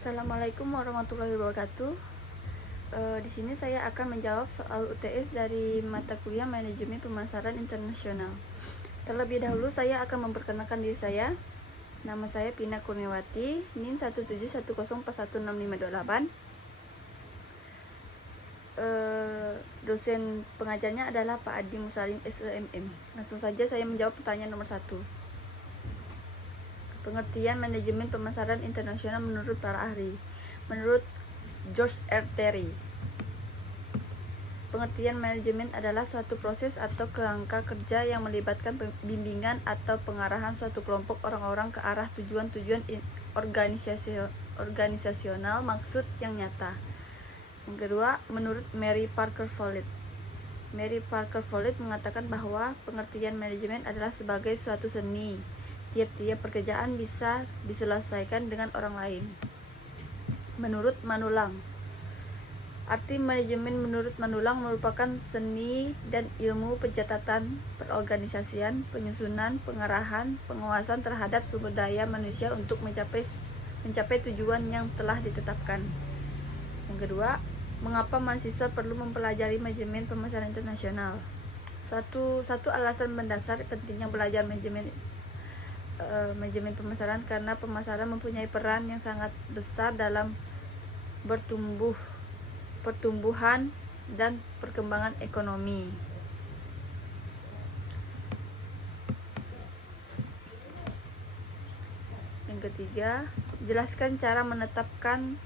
Assalamualaikum warahmatullahi wabarakatuh. Di sini saya akan menjawab soal UTS dari mata kuliah Manajemen Pemasaran Internasional. Terlebih dahulu saya akan memperkenalkan diri saya. Nama saya Pina Kurniawati, NIM 171041658. Dosen pengajarnya adalah Pak Adi Musalim SEMM. Langsung saja saya menjawab pertanyaan nomor 1. Pengertian manajemen pemasaran internasional menurut para ahli. Menurut George R. Terry, pengertian manajemen adalah suatu proses atau kerangka kerja yang melibatkan bimbingan atau pengarahan suatu kelompok orang-orang ke arah tujuan-tujuan organisasional maksud yang nyata. Yang kedua, menurut Mary Parker Follett. Mary Parker Follett mengatakan bahwa pengertian manajemen adalah sebagai suatu seni. Tiap-tiap pekerjaan bisa diselesaikan dengan orang lain. Menurut Manulang, arti manajemen menurut Manulang merupakan seni dan ilmu pencatatan, perorganisasian, penyusunan, pengarahan, pengawasan terhadap sumber daya manusia untuk mencapai tujuan yang telah ditetapkan. Yang kedua, mengapa mahasiswa perlu mempelajari manajemen pemasaran internasional? Satu alasan mendasar pentingnya belajar manajemen pemasaran karena pemasaran mempunyai peran yang sangat besar dalam pertumbuhan dan perkembangan ekonomi. Yang ketiga, jelaskan cara menetapkan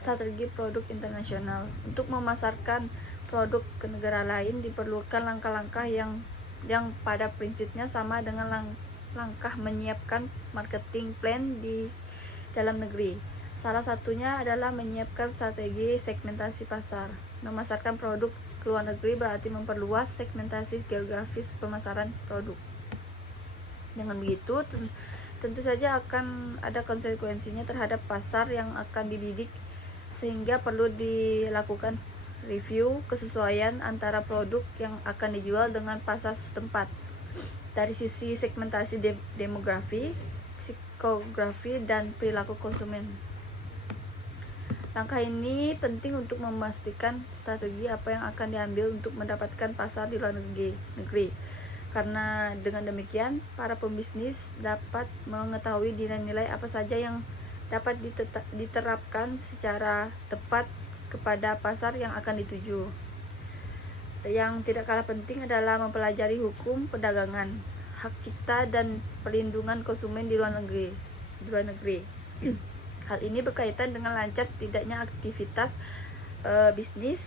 strategi produk internasional. Untuk memasarkan produk ke negara lain diperlukan langkah-langkah yang pada prinsipnya sama dengan langkah menyiapkan marketing plan di dalam negeri. Salah satunya adalah menyiapkan strategi segmentasi pasar. Memasarkan produk ke luar negeri berarti memperluas segmentasi geografis pemasaran produk. Dengan begitu, tentu saja akan ada konsekuensinya terhadap pasar yang akan dibidik, sehingga perlu dilakukan review kesesuaian antara produk yang akan dijual dengan pasar setempat. Dari sisi segmentasi demografi, psikografi, dan perilaku konsumen. Langkah ini penting untuk memastikan strategi apa yang akan diambil untuk mendapatkan pasar di luar negeri. Karena dengan demikian, para pembisnis dapat mengetahui nilai-nilai apa saja yang dapat diterapkan secara tepat kepada pasar yang akan dituju. Yang tidak kalah penting adalah mempelajari hukum perdagangan, hak cipta, dan perlindungan konsumen di luar negeri. Hal ini berkaitan dengan lancar tidaknya aktivitas bisnis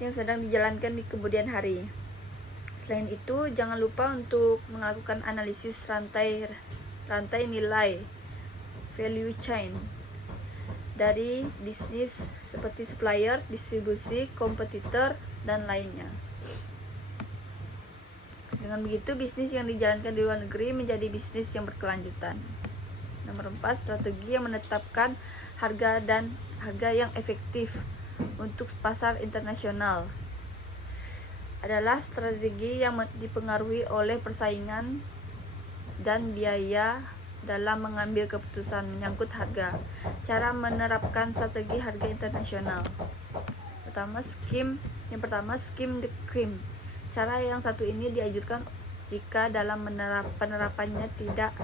yang sedang dijalankan di kemudian hari. Selain itu, jangan lupa untuk melakukan analisis rantai nilai value chain dari bisnis seperti supplier, distribusi, kompetitor, dan lainnya. Dengan begitu, bisnis yang dijalankan di luar negeri menjadi bisnis yang berkelanjutan. Nomor 4, strategi yang menetapkan harga yang efektif untuk pasar internasional adalah strategi yang dipengaruhi oleh persaingan dan biaya dalam mengambil keputusan menyangkut harga. Cara menerapkan strategi harga internasional. Yang pertama, scheme the cream. Cara yang satu ini dianjurkan jika dalam penerapannya tidak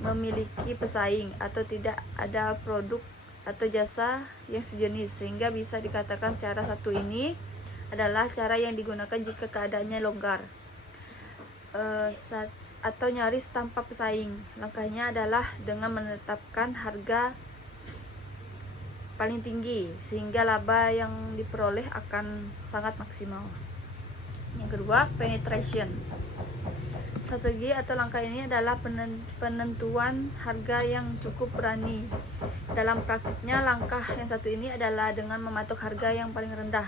memiliki pesaing atau tidak ada produk atau jasa yang sejenis, sehingga bisa dikatakan cara satu ini adalah cara yang digunakan jika keadaannya longgar atau nyaris tanpa pesaing. Langkahnya adalah dengan menetapkan harga paling tinggi sehingga laba yang diperoleh akan sangat maksimal. Yang kedua, penetration. Strategi atau langkah ini adalah penentuan harga yang cukup berani. Dalam praktiknya, langkah yang satu ini adalah dengan mematok harga yang paling rendah,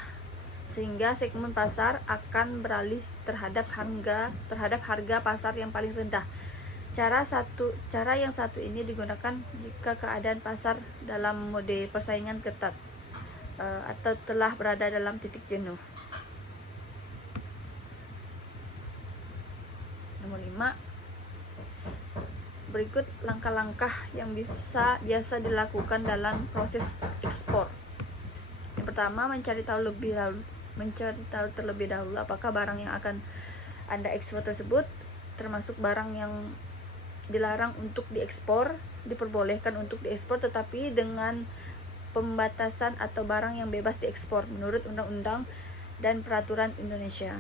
sehingga segmen pasar akan beralih terhadap harga pasar yang paling rendah. Cara yang satu ini digunakan jika keadaan pasar dalam mode persaingan ketat atau telah berada dalam titik jenuh. Nomor 5, Berikut langkah-langkah yang biasa dilakukan dalam proses ekspor. Yang pertama, mencari tahu terlebih dahulu apakah barang yang akan Anda ekspor tersebut termasuk barang yang dilarang untuk diekspor, diperbolehkan untuk diekspor tetapi dengan pembatasan atau barang yang bebas diekspor menurut undang-undang dan peraturan Indonesia.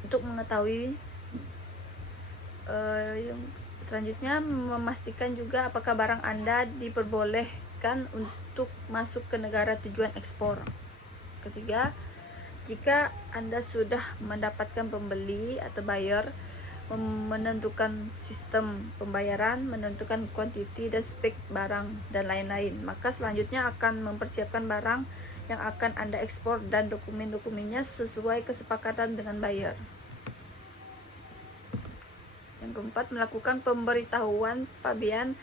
Untuk mengetahui yang selanjutnya, memastikan juga apakah barang Anda diperbolehkan untuk masuk ke negara tujuan ekspor. Ketiga, jika Anda sudah mendapatkan pembeli atau buyer, menentukan sistem pembayaran, menentukan kuantiti dan spek barang dan lain-lain, maka selanjutnya akan mempersiapkan barang yang akan Anda ekspor dan dokumen-dokumennya sesuai kesepakatan dengan buyer. Yang keempat, melakukan pemberitahuan pabean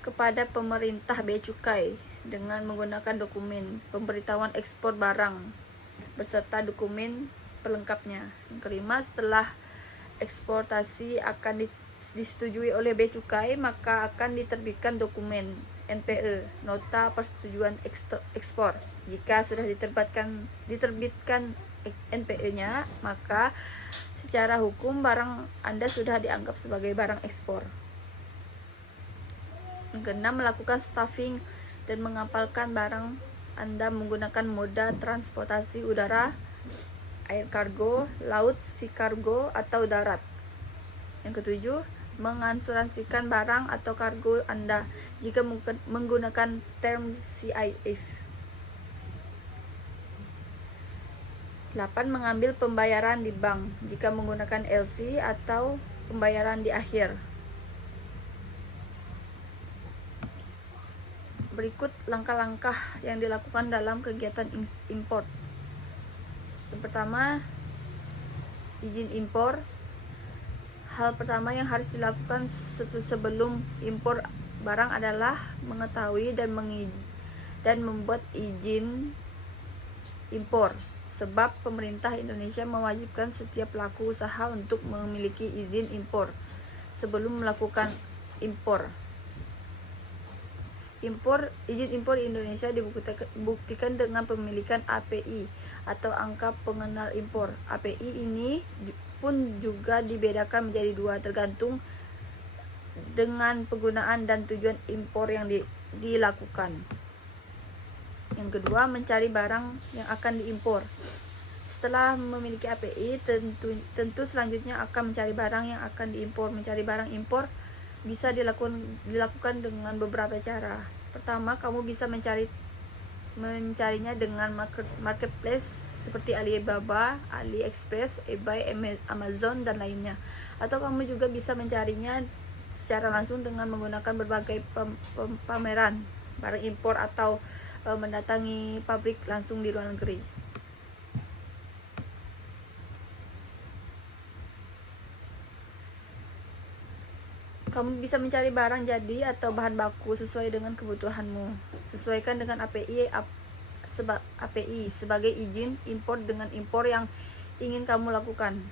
kepada pemerintah bea cukai dengan menggunakan dokumen pemberitahuan ekspor barang beserta dokumen pelengkapnya. Yang kelima, setelah eksportasi akan disetujui oleh bea cukai, maka akan diterbitkan dokumen NPE, nota persetujuan ekspor. Jika sudah diterbitkan NPE-nya, maka secara hukum barang Anda sudah dianggap sebagai barang ekspor. Yang keenam, melakukan stuffing dan mengapalkan barang Anda menggunakan moda transportasi udara, air kargo, laut, sea kargo, atau darat. Yang ketujuh, mengasuransikan barang atau kargo Anda jika menggunakan term CIF. 8. Mengambil pembayaran di bank jika menggunakan LC atau pembayaran di akhir. Berikut langkah-langkah yang dilakukan dalam kegiatan impor. Yang pertama, izin impor. Hal pertama yang harus dilakukan sebelum impor barang adalah mengetahui dan membuat izin impor. Sebab pemerintah Indonesia mewajibkan setiap pelaku usaha untuk memiliki izin impor sebelum melakukan impor. Izin impor di Indonesia dibuktikan dengan pemilikan API atau angka pengenal impor. API ini pun juga dibedakan menjadi dua tergantung dengan penggunaan dan tujuan impor yang dilakukan. Yang kedua, mencari barang yang akan diimpor. Setelah memiliki API, tentu selanjutnya akan mencari barang yang akan diimpor. Mencari barang impor bisa dilakukan dengan beberapa cara. Pertama, kamu bisa mencarinya dengan marketplace seperti Alibaba, AliExpress, eBay, Amazon, dan lainnya. Atau kamu juga bisa mencarinya secara langsung dengan menggunakan berbagai pameran barang impor atau mendatangi pabrik langsung di luar negeri. Kamu bisa mencari barang jadi atau bahan baku sesuai dengan kebutuhanmu. Sesuaikan dengan API sebagai izin impor dengan impor yang ingin kamu lakukan.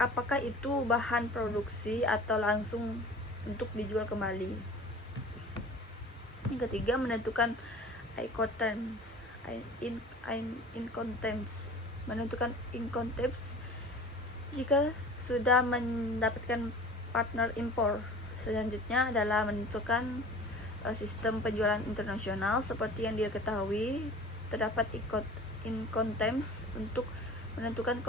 Apakah itu bahan produksi atau langsung untuk dijual kembali. Yang ketiga, menentukan Incoterms. Menentukan Incoterms jika sudah mendapatkan partner impor. Selanjutnya adalah menentukan sistem penjualan internasional. Seperti yang diketahui, terdapat Incoterms untuk menentukan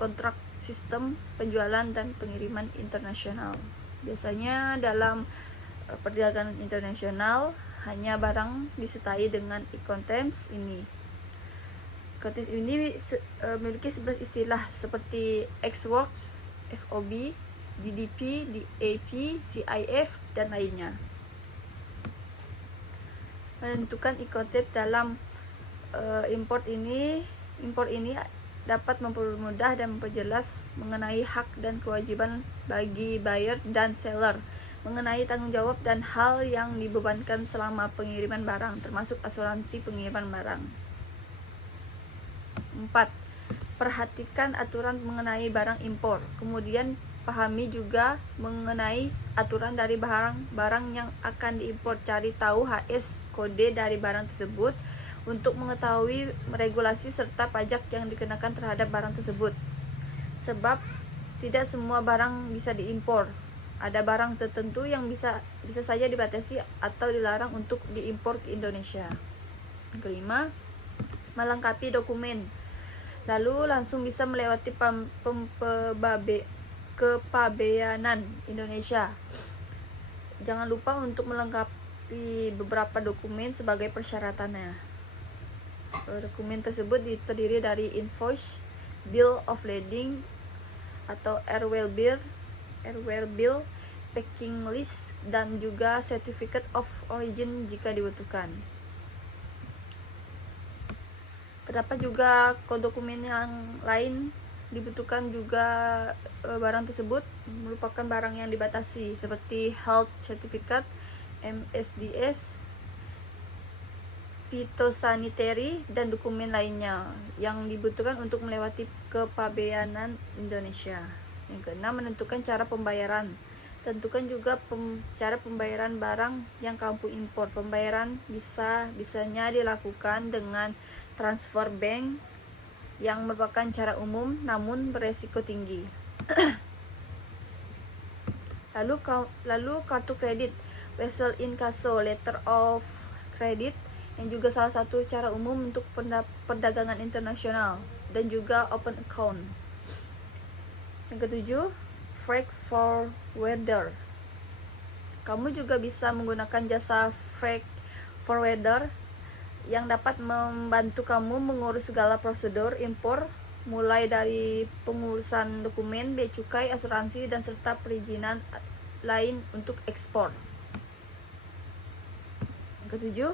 kontrak sistem penjualan dan pengiriman internasional. Biasanya dalam perdagangan internasional hanya barang disertai dengan Incoterms ini. Incoterms ini memiliki 11 istilah seperti Ex-Works, FOB, DDP, DAP, CIF, dan lainnya. Menentukan Incoterms dalam impor ini dapat mempermudah dan memperjelas mengenai hak dan kewajiban bagi buyer dan seller, mengenai tanggung jawab dan hal yang dibebankan selama pengiriman barang, termasuk asuransi pengiriman barang. 4. perhatikan aturan mengenai barang impor. Kemudian pahami juga mengenai aturan dari barang yang akan diimpor. Cari tahu HS kode dari barang tersebut untuk mengetahui regulasi serta pajak yang dikenakan terhadap barang tersebut. Sebab tidak semua barang bisa diimpor. Ada barang tertentu yang bisa saja dibatasi atau dilarang untuk diimpor ke Indonesia. Kelima, melengkapi dokumen. Lalu langsung bisa melewati kepabeanan Indonesia. Jangan lupa untuk melengkapi beberapa dokumen sebagai persyaratannya. Dokumen tersebut terdiri dari invoice, bill of lading atau airwell bill, packing list, dan juga certificate of origin jika dibutuhkan. Terdapat juga dokumen yang lain dibutuhkan juga. Barang tersebut merupakan barang yang dibatasi seperti health certificate, MSDS, phytosanitary, dan dokumen lainnya yang dibutuhkan untuk melewati kepabeanan Indonesia. Yang keenam, menentukan cara pembayaran. Tentukan juga cara pembayaran barang yang kamu impor. Pembayaran bisanya dilakukan dengan transfer bank yang merupakan cara umum namun beresiko tinggi. Lalu kartu kredit, vessel incasso, letter of credit, yang juga salah satu cara umum untuk perdagangan internasional, dan juga open account. Yang ketujuh, freight forwarder. Kamu juga bisa menggunakan jasa freight forwarder yang dapat membantu kamu mengurus segala prosedur impor, mulai dari pengurusan dokumen, bea cukai, asuransi, dan serta perizinan lain untuk ekspor. Yang ketujuh,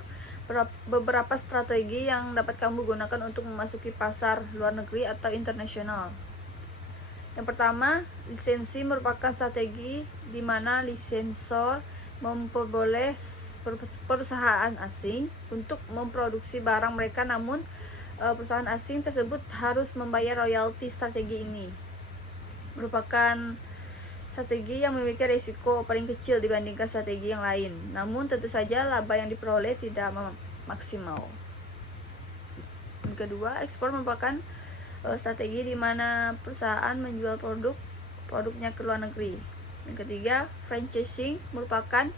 beberapa strategi yang dapat kamu gunakan untuk memasuki pasar luar negeri atau internasional. Yang pertama, lisensi merupakan strategi di mana lisensor memperboleh perusahaan asing untuk memproduksi barang mereka, namun perusahaan asing tersebut harus membayar royalti. Strategi ini merupakan strategi yang memiliki risiko paling kecil dibandingkan strategi yang lain, namun tentu saja laba yang diperoleh tidak maksimal. Yang kedua, ekspor merupakan strategi di mana perusahaan menjual produknya ke luar negeri. Yang ketiga, franchising merupakan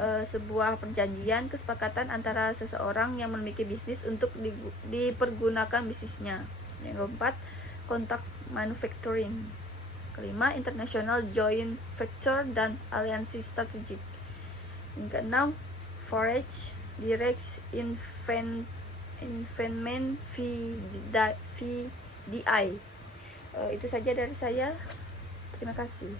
sebuah perjanjian kesepakatan antara seseorang yang memiliki bisnis untuk dipergunakan bisnisnya. Yang keempat, contract manufacturing. Kelima, international joint venture dan aliansi strategik. Yang keenam, forage, direct investment, VDI. Itu saja dari saya. Terima kasih.